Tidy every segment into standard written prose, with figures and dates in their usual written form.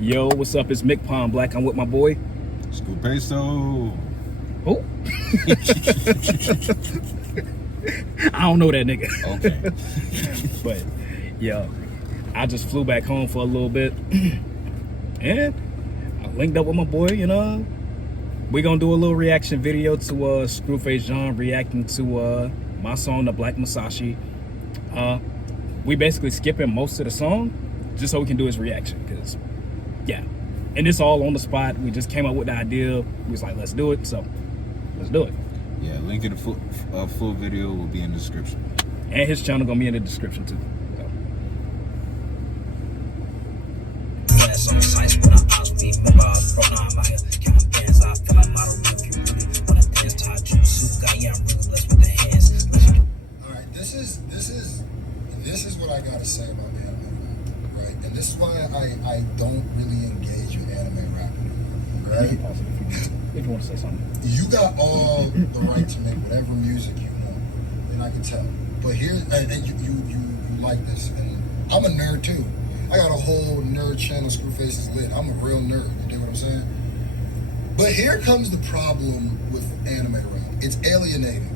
Yo, what's up? It's Mick Palm Black. I'm with my boy. Scru Face Oh. I don't know that nigga. Okay. But, yo, I just flew back home for a little bit. And I linked up with my boy, We're going to do a little reaction video to Scru Face Jean reacting to my song, The Black Musashi. We basically skipping most of the song just so we can do his reaction. Because, yeah. And it's all on the spot. We just came up with the idea. We was like, let's do it. So, let's do it. Yeah, link to the full video will be in the description. And his channel gonna be in the description too. Alright, this is what I gotta say about anime, right? And this is why I don't really engage with anime rapping, right? You can pause it if you want to say something. You got all the right to make whatever music you want, and I can tell. But here, and you like this, and I'm a nerd too. I got a whole nerd channel, Scru Face is lit. I'm a real nerd, you dig what I'm saying? But here comes the problem with anime rap. It's alienating.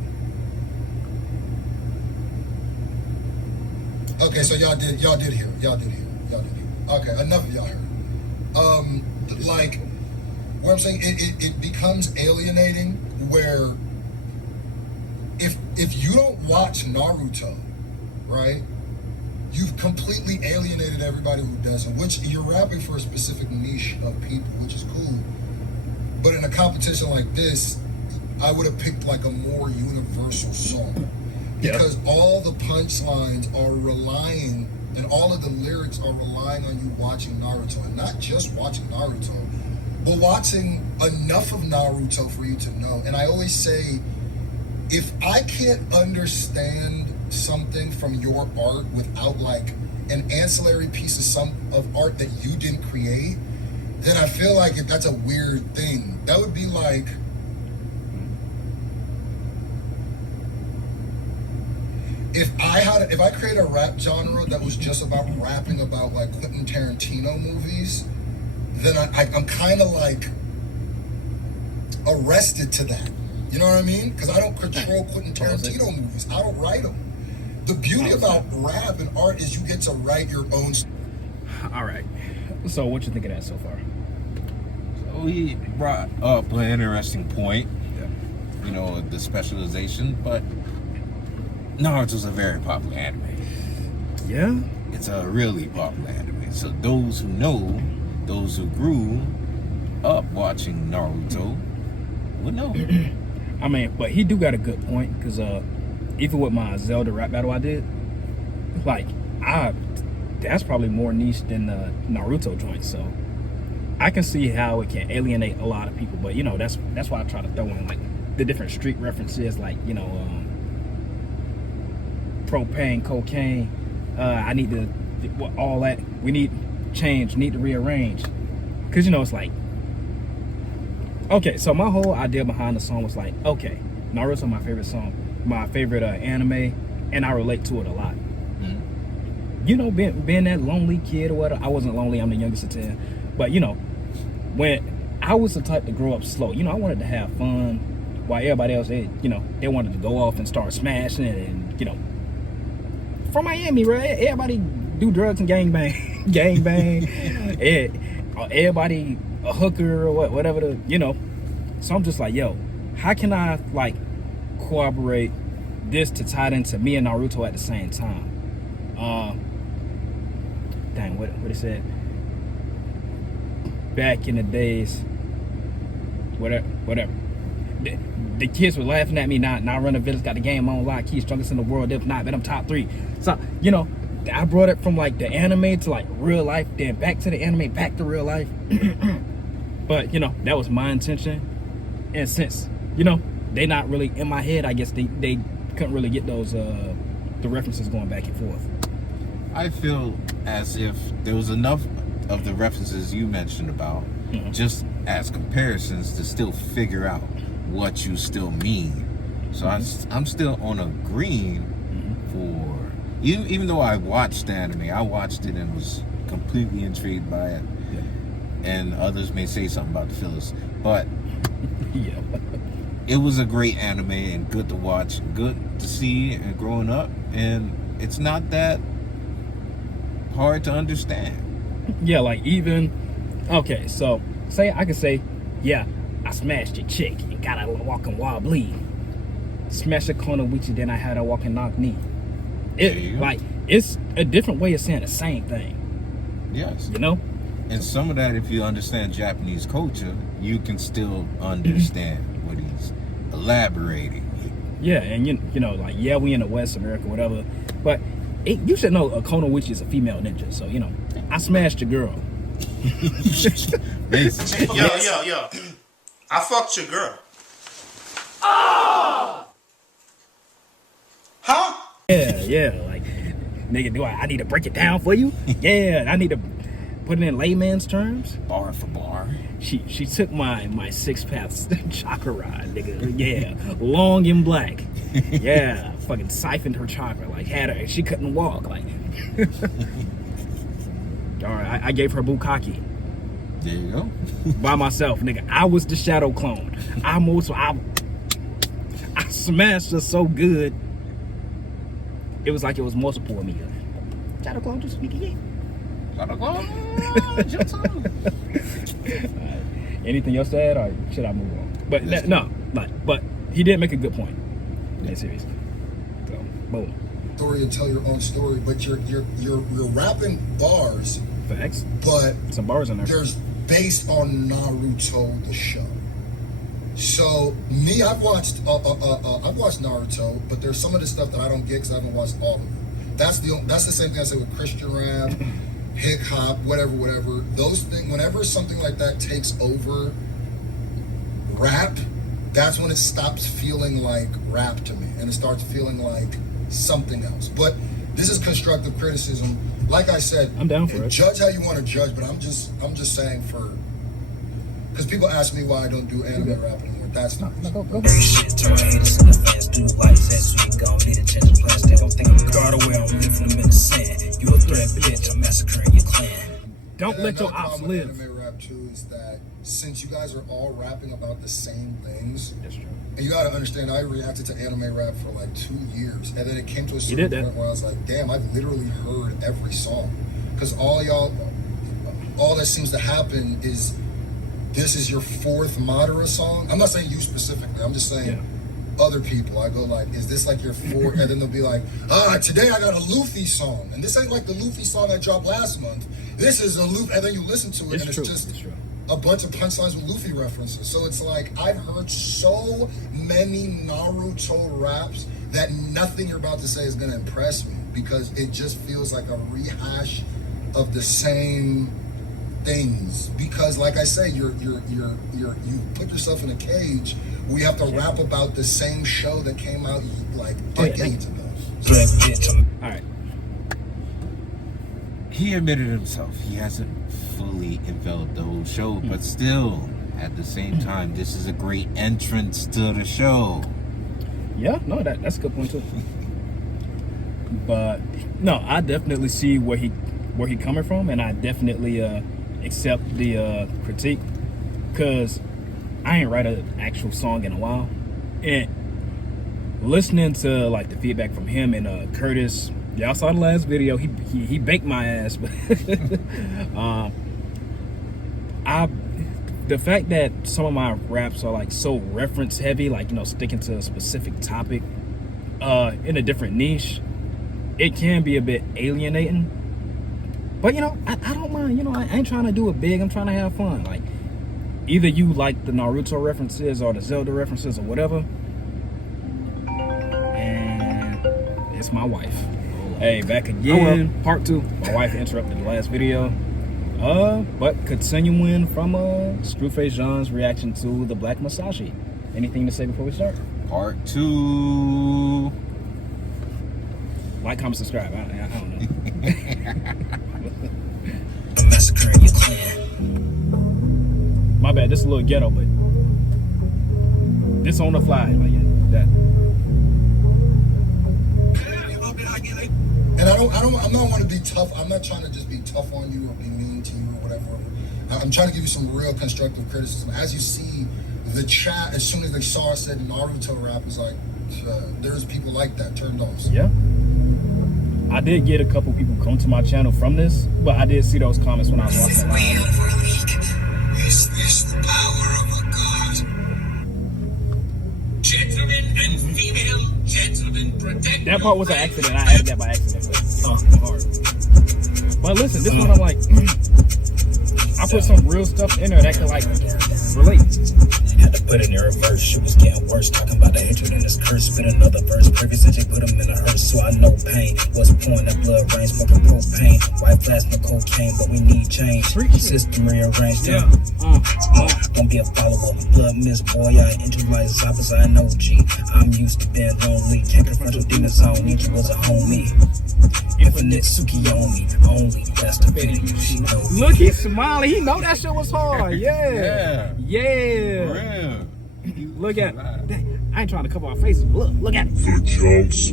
Okay, so y'all did hear. Okay, enough of y'all heard. Like, what I'm saying, it becomes alienating where if you don't watch Naruto, right, you've completely alienated everybody who doesn't, which you're rapping for a specific niche of people, which is cool. But in a competition like this, I would have picked like a more universal song. Because all the punchlines are relying, and all of the lyrics are relying on you watching Naruto. And not just watching Naruto, but watching enough of Naruto for you to know. And I always say, if I can't understand something from your art without like an ancillary piece of art that you didn't create, then I feel like that's a weird thing. That would be like, if I create a rap genre that was just about rapping about like Quentin Tarantino movies, then I'm kind of like arrested to that. You know what I mean? Because I don't control Quentin Tarantino movies. I don't write them. The beauty about rap and art is you get to write your own. All right. So what you think of that so far? So he brought up an interesting point. Yeah. You know, the specialization, but Naruto's a very popular anime. Yeah? It's a really popular anime. So those who know, those who grew up watching Naruto would know. I mean, but he do got a good point, because even with my Zelda rap battle I did, like, that's probably more niche than the Naruto joint, so I can see how it can alienate a lot of people. But that's why I try to throw in like the different street references, like propane, cocaine. I need to all that. We need change. Need to rearrange, because it's like, okay. So my whole idea behind the song was like, okay, Naruto my favorite song, my favorite anime, and I relate to it a lot. Being that lonely kid or whatever. I wasn't lonely. I'm the youngest of 10. But when I was the type to grow up slow, I wanted to have fun, while everybody else, they wanted to go off and start smashing and from Miami, right? Everybody do drugs and gang bang. Everybody a hooker or whatever So I'm just like, yo, how can I like corroborate this to tie it into me and Naruto at the same time? Dang, what it said? Back in the days, whatever. The kids were laughing at me, not running village, got the game on lock, keys strongest in the world, if not, bet I'm top 3. So, I brought it from like the anime to like real life, then back to the anime, back to real life. But, that was my intention. And since, they not really in my head, I guess they couldn't really get those, the references going back and forth. I feel as if there was enough of the references you mentioned about, just as comparisons to still figure out what you still mean. So I'm still on a green for, even though I watched the anime, I watched it and was completely intrigued by it. and others may say something about the fillers, but Yeah. it was a great anime and good to watch, good to see and growing up, and it's not that hard to understand. Yeah, like even, okay, so I could say, yeah, I smashed your chick and got a walking wobbly. Smashed a corner with you, then I had a walking knock knee. It's a different way of saying the same thing. Yes. You know? And some of that, if you understand Japanese culture, you can still understand what he's elaborating. Yeah, and you know, like, yeah, we in the West America, whatever, but you should know a Kono Witch is a female ninja, so, you know, I smashed your girl. Basically. Yo. I fucked your girl. Huh? Yeah, like, nigga, I need to break it down for you? Yeah, I need to put it in layman's terms. Bar for bar. She took my six paths chakra ride, nigga. Yeah, long and black. Yeah, fucking siphoned her chakra, like had her. She couldn't walk, like. All right, I gave her bukkake. There you go. By myself, nigga. I was the shadow clone. I smashed her so good. It was like it was multiple of me. Shadow clone, just speak again. Shadow clone. Anything else to add, or should I move on? But but he did make a good point. Yeah, serious. So, boom. Story and tell your own story, but you're rapping bars. Facts. But some bars in there. There's based on Naruto the show. So me, I've watched Naruto, but there's some of the stuff that I don't get because I haven't watched all of it. That's the same thing I say with Christian rap, hip hop, whatever. Those things, whenever something like that takes over rap, that's when it stops feeling like rap to me, and it starts feeling like something else. But this is constructive criticism. Like I said, I'm down for it. Judge how you want to judge, but I'm just saying because people ask me why I don't do anime rap anymore. That's not. Go. Shit, turn haters in the fans, do white that sweet, gon' need a change of plans. They don't think I'm guard away, I'm leaving them in the sand. You a threat, bitch, I'm massacring your clan. Don't let your ops live. Anime rap too is that since you guys are all rapping about the same things, That's true. and you gotta understand, I reacted to anime rap for like 2 years, and then it came to a certain point where I was like, damn, I've literally heard every song, because all that seems to happen is this is your fourth Madara song. I'm not saying you specifically, I'm just saying other people. I go like, is this like your fourth? And then they'll be like, today I got a Luffy song, and this ain't like the Luffy song I dropped last month. This is a Luffy, and then you listen to it, and it's just a bunch of punchlines with Luffy references. So it's like, I've heard so many Naruto raps that nothing you're about to say is gonna impress me, because it just feels like a rehash of the same things. Because like I say, you put yourself in a cage where you have to rap about the same show that came out like decades ago. All right. He admitted himself he hasn't fully enveloped the whole show, but still, at the same time, this is a great entrance to the show. Yeah, no, that's a good point too. But no, I definitely see where he coming from, and I definitely accept the critique, because I ain't write an actual song in a while, and listening to like the feedback from him and Curtis. Y'all saw the last video. He baked my ass, but the fact that some of my raps are like so reference heavy, like, you know, sticking to a specific topic in a different niche, it can be a bit alienating. But, you know, I don't mind. You know, I ain't trying to do it big. I'm trying to have fun. Like, either you like the Naruto references or the Zelda references or whatever, and it's my wife. Hey, back again, part 2. My wife interrupted the last video. But continuing from Scru Face Jean's reaction to the Black Masashi. Anything to say before we start? Part 2. Like, comment, subscribe. I don't know. Massacring your clan. My bad, this is a little ghetto, but this on the fly, like that. And I'm not want to be tough. I'm not trying to just be tough on you or be mean to you or whatever. I'm trying to give you some real constructive criticism. As you see, the chat, as soon as they saw I said Naruto rap, was like, there's people like that turned on. Yeah. I did get a couple people come to my channel from this, but I did see those comments when I was watching live. Is this the power of a god? Gentlemen and female gentlemen, protect. That part was an accident. I added that by accident. Hard. But listen, this one I'm like, I put some real stuff in there that could like relate. Had to put it in reverse, shit was getting worse. Talking about the hatred in this curse. Spit another verse. Previous they put him in a hearse, so I know pain. Was pouring that blood rain, smoking propane. White flash, no cocaine, but we need change. System rearranged. Yeah. Don't be a follower of blood miss boy. I interact zoppers, I know G. I'm used to being lonely. Can't confront your demons, I don't need you as a homie. Infinite Tsukiyomi, only that's the feeling you know. Look, he's smiling. He know that shit was hard. Yeah. Yeah. Look at dang, I ain't trying to cover our faces. Look at it.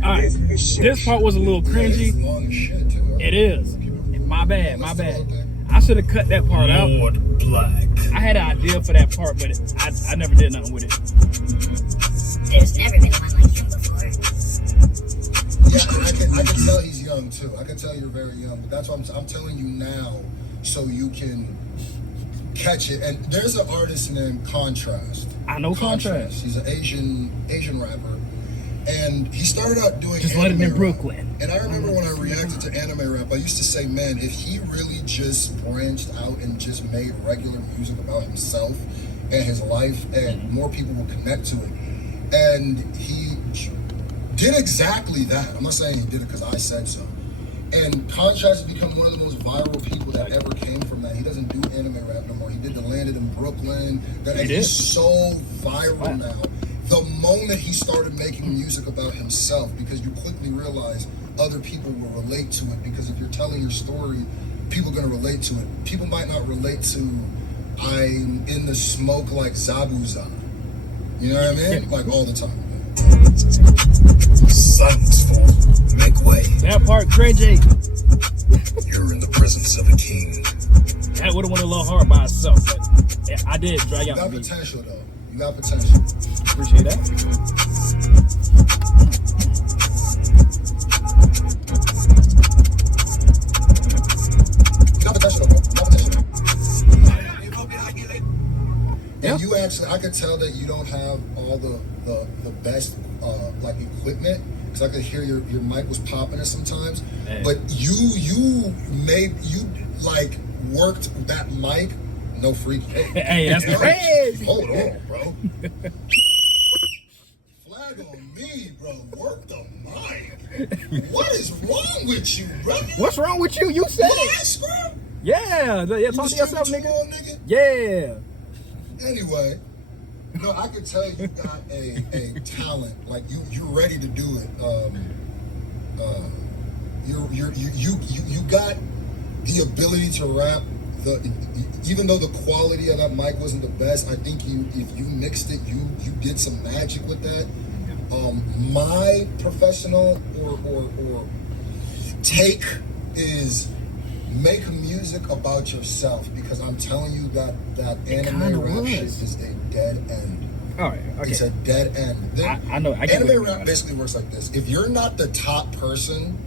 Alright. This part was a little cringy. It is. My bad. I should have cut that part out. Lord Black. I had an idea for that part, but I never did nothing with it. There's never been one like him before. Yeah, I can tell he's young too. I can tell you're very young, but that's what I'm telling you now, so you can catch it. And there's an artist named Contrast. I know Contrast. He's an Asian rapper, and he started out doing just let it in anime Brooklyn. rap. And I remember when I reacted to anime rap, I used to say, man, if he really just branched out and just made regular music about himself and his life, and more people would connect to it. And he did exactly that. I'm not saying he did it because I said so. And Contrast has become one of the most viral people that ever came from that. He doesn't do anime rap no more. He did the Landed in Brooklyn. He's so viral now. The moment he started making music about himself, because you quickly realize other people will relate to it, because if you're telling your story, people are going to relate to it. People might not relate to I'm in the smoke like Zabuza. You know what I mean? Like all the time. Silence fall, make way. That part cringy. You're in the presence of a king. That would have went a little hard by itself, but yeah, I did drag out the You got beat. potential though. You got potential. Appreciate that. You got potential though, bro. You got potential. Yeah. And you actually, I could tell that you don't have all the best like equipment, because I could hear your mic was popping it sometimes. Hey. But you like worked that mic. No freak. Hey, that's crazy. Hold on, bro. Flag on me, bro. Work the mic. What is wrong with you, bro? What's wrong with you? You said it. What, bro? Yeah, talk to yourself, You nigga. Yeah. Anyway, no, I could tell you got a talent. Like you're ready to do it. You got the ability to rap. Even though the quality of that mic wasn't the best, I think if you mixed it, you did some magic with that. My professional or take is make music about yourself, because I'm telling you that anime rap shit is a dead end. All right. Okay. It's a dead end. I know. I get what Anime you rap mean. basically works like this. If you're not the top person,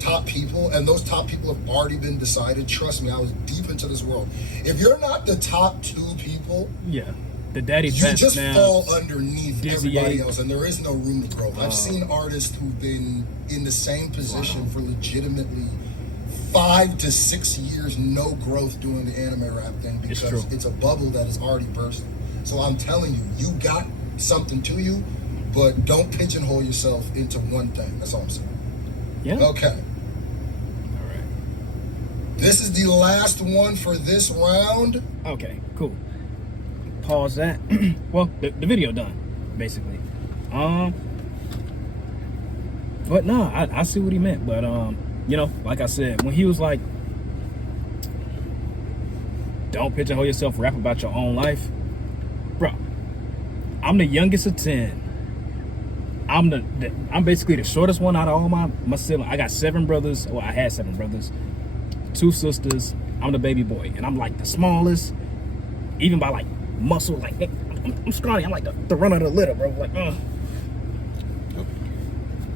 top people, and those top people have already been decided, trust me, I was deep into this world. If you're not the top 2 people, Yeah. The daddy you fat just now. fall underneath Dizzy everybody eight. else, and there is no room to grow. I've seen artists who've been in the same position for legitimately 5 to 6 years, no growth doing the anime rap thing, because it's a bubble that is already bursting. So I'm telling you, you got something to you, but don't pigeonhole yourself into one thing. That's all I'm saying. Yeah. Okay. All right. This is the last one for this round. Okay. Cool. Pause that. Well, the video done, basically. But no, I see what he meant. But you know, like I said, when he was like, "Don't pigeonhole yourself, rap about your own life," bro. I'm the youngest of 10. I'm basically the shortest one out of all my siblings. I got 7 brothers. Well, I had 7 brothers, 2 sisters. I'm the baby boy, and I'm like the smallest, even by like muscle. Like I'm scrawny. I'm like the run of the litter, bro. Like,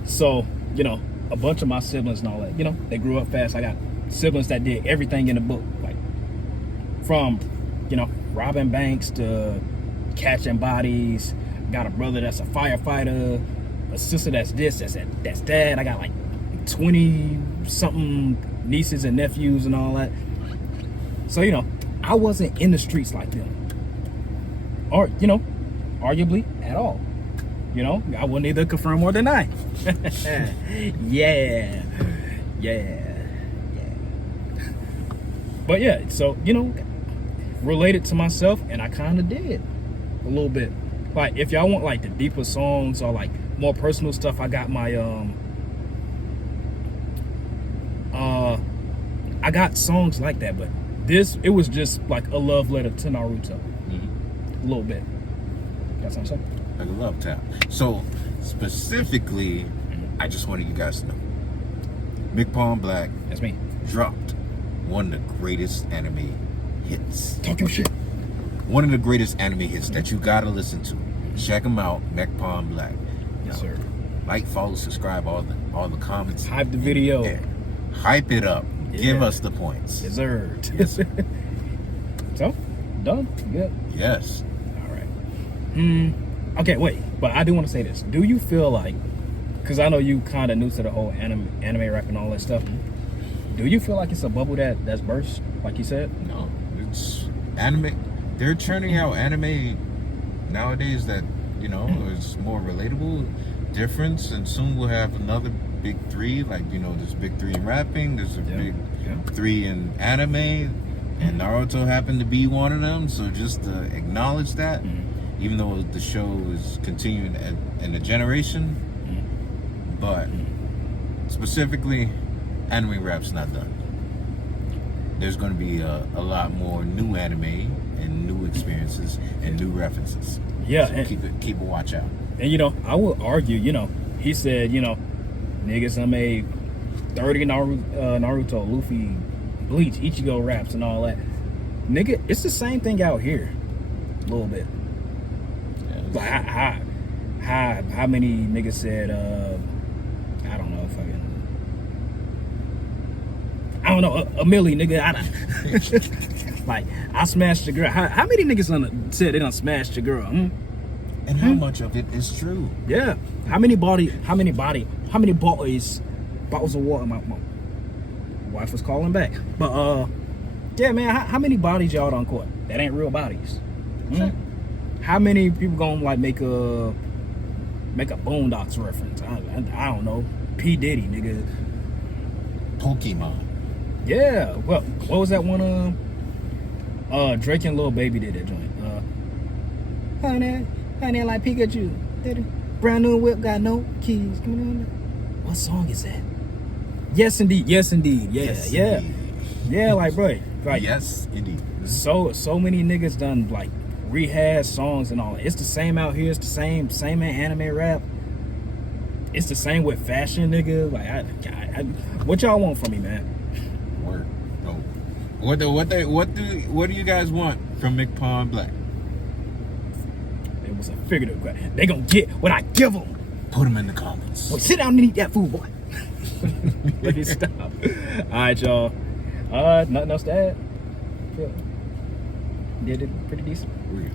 So you know, a bunch of my siblings and all that. You know, they grew up fast. I got siblings that did everything in the book, like from robbing banks to catching bodies. Got a brother that's a firefighter, a sister that's this, that's that. I got like 20 something nieces and nephews and all that. So I wasn't in the streets like them, or arguably at all. I wouldn't either confirm or deny. yeah. But yeah, so related to myself, and I kind of did a little bit. Like, if y'all want like the deeper songs or like more personal stuff, I got my I got songs like that, but it was just like a love letter to Naruto. A little bit. Got something to say? Like a love tap. So specifically, I just wanted you guys to know, McPalm Black, That's me. dropped one of the greatest anime hits. Talk your shit. One of the greatest anime hits that you gotta listen to. Check them out, McPalm Black. Yes, sir. Like, follow, subscribe, all the comments. Hype the video. Yeah. Hype it up. Yeah. Give us the points. Deserved. Yes, sir. So, done? Good? Yes. All right. Okay, wait. But I do want to say this. Do you feel like, because I know you kind of new to the whole anime rap and all that stuff, do you feel like it's a bubble that's burst, like you said? No, it's anime. They're churning out anime nowadays that is more relatable, difference, and soon we'll have another big 3. Like there's big 3 in rapping, there's a big 3 in anime, and Naruto happened to be one of them. So just to acknowledge that, even though the show is continuing in a generation, but specifically, anime rap's not done. There's going to be a lot more new anime and new experiences and new references. Yeah, so keep a watch out. And I would argue, he said, niggas, I made 30 Naruto, Luffy, Bleach, Ichigo raps and all that. Nigga, it's the same thing out here, a little bit. Like how many niggas said I don't know, I don't know, a milli, nigga. Like, I smashed your girl. How many niggas said they done smashed your girl? And how much of it is true? Yeah. How many bottles of water? My wife was calling back. But yeah, man, how many bodies y'all done caught? That ain't real bodies. How many people gonna like make a Boondocks reference? I don't know. P. Diddy, nigga. Pokemon. Yeah. Well, what was that one? Drake and Lil Baby did that joint. Honey, like Pikachu. Brand new whip, got no keys. What song is that? Yes, indeed. Yes, indeed. Yeah, Yes, yeah, indeed. yeah. Like, bro, like Yes, indeed. so many niggas done like rehash songs and all that. It's the same out here. It's the same in anime rap. It's the same with fashion, nigga. Like, I what y'all want from me, man? Word. No. What do you guys want from McPalm Black? It was a figurative. They gonna get what I give them. Put them in the comments. Boy, sit down and eat that food, boy. Please stop. All right, y'all. Nothing else to add. Did it pretty decent. Weird.